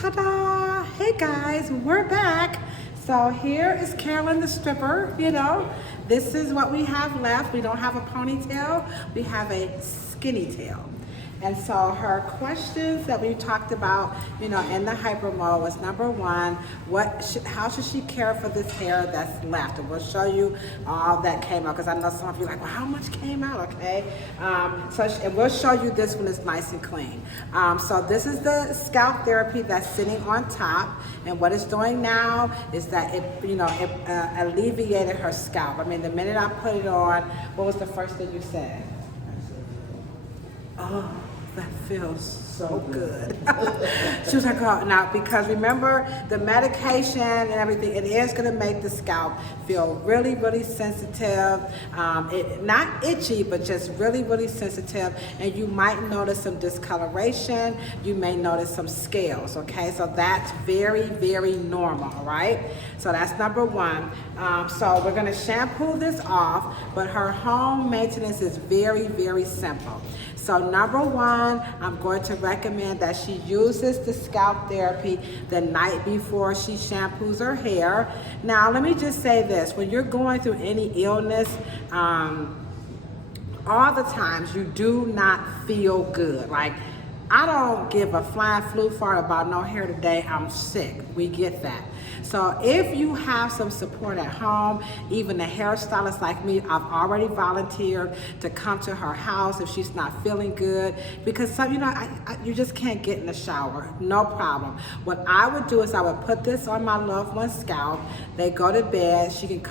Ta-da! Hey guys, we're back. So here is Carolyn the stripper, This is what we have left. We don't have a ponytail, we have a skinny tail. And so her questions that we talked about, in the hyper mode was number one, how should she care for this hair that's left? And we'll show you all that came out, because I know some of you are like, well, how much came out, okay? And we'll show you this one is nice and clean. So this is the scalp therapy that's sitting on top. And what it's doing now is that it alleviated her scalp. I mean, the minute I put it on, what was the first thing you said? Oh, that feels so good. She was like, oh, now, because remember, the medication and everything, it is gonna make the scalp feel really, really sensitive. Not itchy, but just really, really sensitive. And you might notice some discoloration. You may notice some scales, okay? So that's very, very normal, all right? So that's number one. So we're gonna shampoo this off, but her home maintenance is very, very simple. So number one, I'm going to recommend that she uses the scalp therapy the night before she shampoos her hair. Now, let me just say this. When you're going through any illness, all the times you do not feel good. Like, I don't give a flying flu fart about no hair today. I'm sick. We get that. So if you have some support at home, even a hairstylist like me, I've already volunteered to come to her house if she's not feeling good, because some, you just can't get in the shower. No problem. What I would do is I would put this on my loved one's scalp. They go to bed. She can,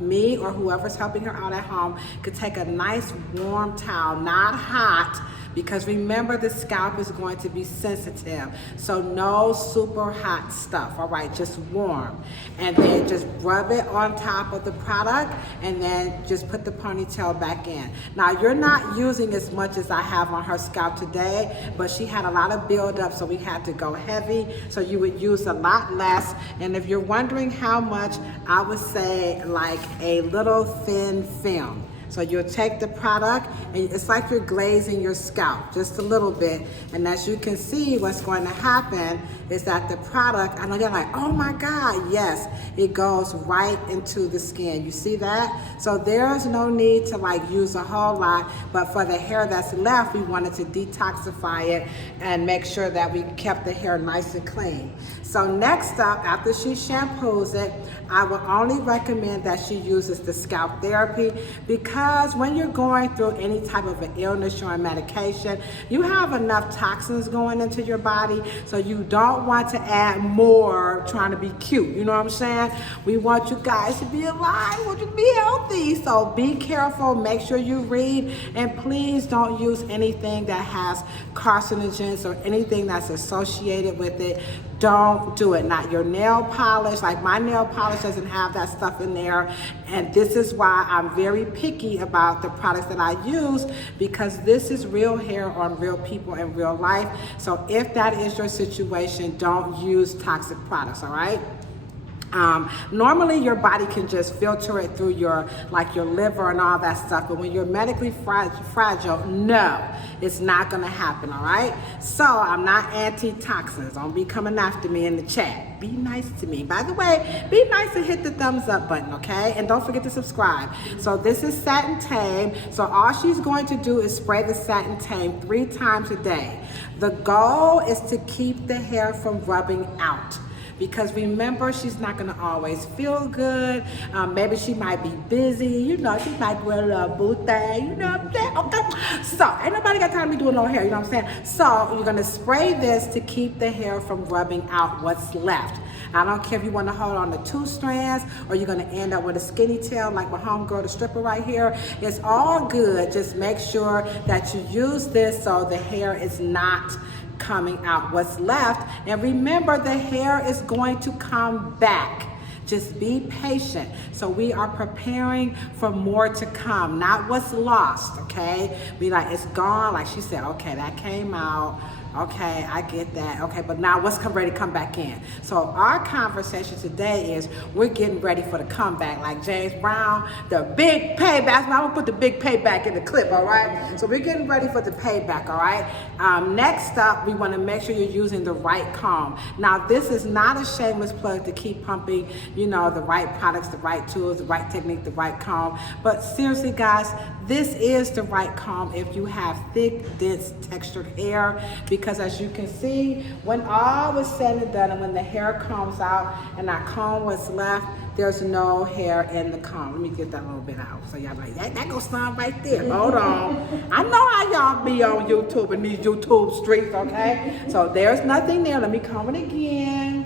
me or whoever's helping her out at home could take a nice warm towel, not hot, because remember, the scalp is going to be sensitive. So no super hot stuff, all right, just warm. And then just rub it on top of the product and then just put the ponytail back in. Now, you're not using as much as I have on her scalp today, but she had a lot of buildup, so we had to go heavy. So you would use a lot less. And if you're wondering how much, I would say like a little thin film. So you'll take the product, and it's like you're glazing your scalp just a little bit. And as you can see, what's going to happen is that the product, I know you're like, oh my God, yes, it goes right into the skin. You see that? So there's no need to like use a whole lot, but for the hair that's left, we wanted to detoxify it and make sure that we kept the hair nice and clean. So next up, after she shampoos it, I would only recommend that she uses the scalp therapy, because when you're going through any type of an illness, you're on medication, you have enough toxins going into your body, so you don't want to add more trying to be cute, you know what I'm saying? We want you guys to be alive, we want you to be healthy, so be careful, make sure you read, and please don't use anything that has carcinogens or anything that's associated with it. Don't do it. Not your nail polish. Like, my nail polish doesn't have that stuff in there. And this is why I'm very picky about the products that I use, because this is real hair on real people in real life. So if that is your situation, don't use toxic products, all right? Normally your body can just filter it through your liver and all that stuff, but when you're medically fragile, no, it's not gonna happen, all right? So I'm not anti-toxins. Don't be coming after me in the chat. Be nice to me. By the way, be nice and hit the thumbs up button, okay? And don't forget to subscribe. So this is Satin Tame. So all she's going to do is spray the Satin Tame 3 times a day. The goal is to keep the hair from rubbing out. Because remember, she's not gonna always feel good. Maybe she might be busy, she might wear a little boo thing, you know what I'm saying? Okay. So, ain't nobody got time to be doing no hair, you know what I'm saying? So, you're gonna spray this to keep the hair from rubbing out what's left. I don't care if you wanna hold on to 2 strands, or you're gonna end up with a skinny tail like my homegirl, the stripper right here. It's all good, just make sure that you use this so the hair is not coming out what's left. And remember, the hair is going to come back. Just be patient. So we are preparing for more to come, not what's lost, okay? Be like, it's gone. Like she said, okay, that came out. Okay, I get that. Okay, but now what's ready to come back in? So our conversation today is we're getting ready for the comeback. Like James Brown, the big payback. I'm gonna put the big payback in the clip, all right? So we're getting ready for the payback, all right? Next up, we wanna make sure you're using the right comb. Now, this is not a shameless plug to keep pumping, you know, the right products, the right tools, the right technique, the right comb. But seriously, guys, this is the right comb if you have thick, dense, textured hair, because as you can see, when all was said and done and when the hair comes out and that comb was left, there's no hair in the comb. Let me get that little bit out. So y'all like, that goes some right there. Hold on. I know how y'all be on YouTube and these YouTube streets, okay? So there's nothing there. Let me comb it again.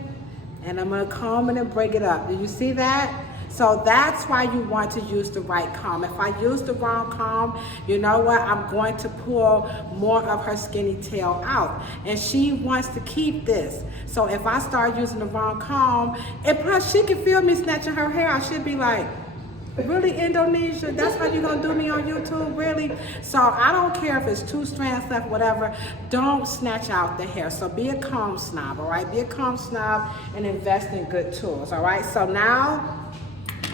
And I'm gonna comb it and break it up. Do you see that? So that's why you want to use the right comb. If I use the wrong comb, you know what? I'm going to pull more of her skinny tail out. And she wants to keep this. So if I start using the wrong comb, and plus she can feel me snatching her hair, I should be like, really, Indonesia? That's how you gonna do me on YouTube, really? So I don't care if it's 2 strands left, whatever, don't snatch out the hair. So be a comb snob, all right? Be a comb snob and invest in good tools, all right? So now,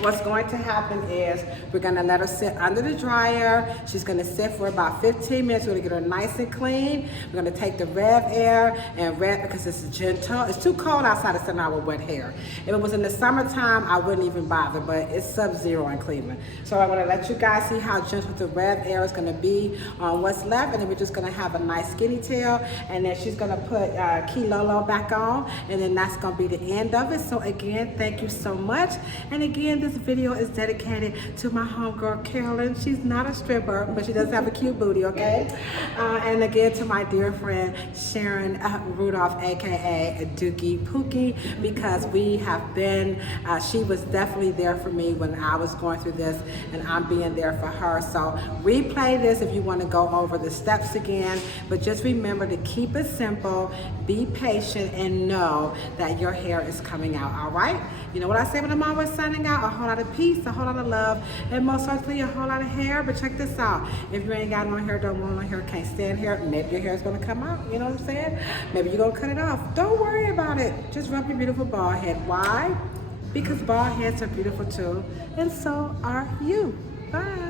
what's going to happen is we're gonna let her sit under the dryer. She's gonna sit for about 15 minutes. We're gonna get her nice and clean. We're gonna take the Rev Air and because it's gentle. It's too cold outside to sit out with wet hair. If it was in the summertime, I wouldn't even bother, but it's sub-zero in Cleveland. So I'm gonna let you guys see how gentle the Rev Air is gonna be on what's left, and then we're just gonna have a nice skinny tail, and then she's gonna put Killas back on, and then that's gonna be the end of it. So again, thank you so much. And again, this video is dedicated to my homegirl Carolyn. She's not a stripper, but she does have a cute booty, okay? And again, to my dear friend Sharon Rudolph, aka Dookie Pookie, because we have been, she was definitely there for me when I was going through this, and I'm being there for her. So replay this if you want to go over the steps again, but just remember to keep it simple, be patient, and know that your hair is coming out, all right? You know what I say when I'm always signing out? A whole lot of peace, a whole lot of love, and most certainly a whole lot of hair. But check this out. If you ain't got no hair, don't want no hair, can't stand hair, maybe your hair is going to come out. You know what I'm saying? Maybe you're going to cut it off. Don't worry about it. Just rub your beautiful bald head. Why? Because bald heads are beautiful too. And so are you. Bye.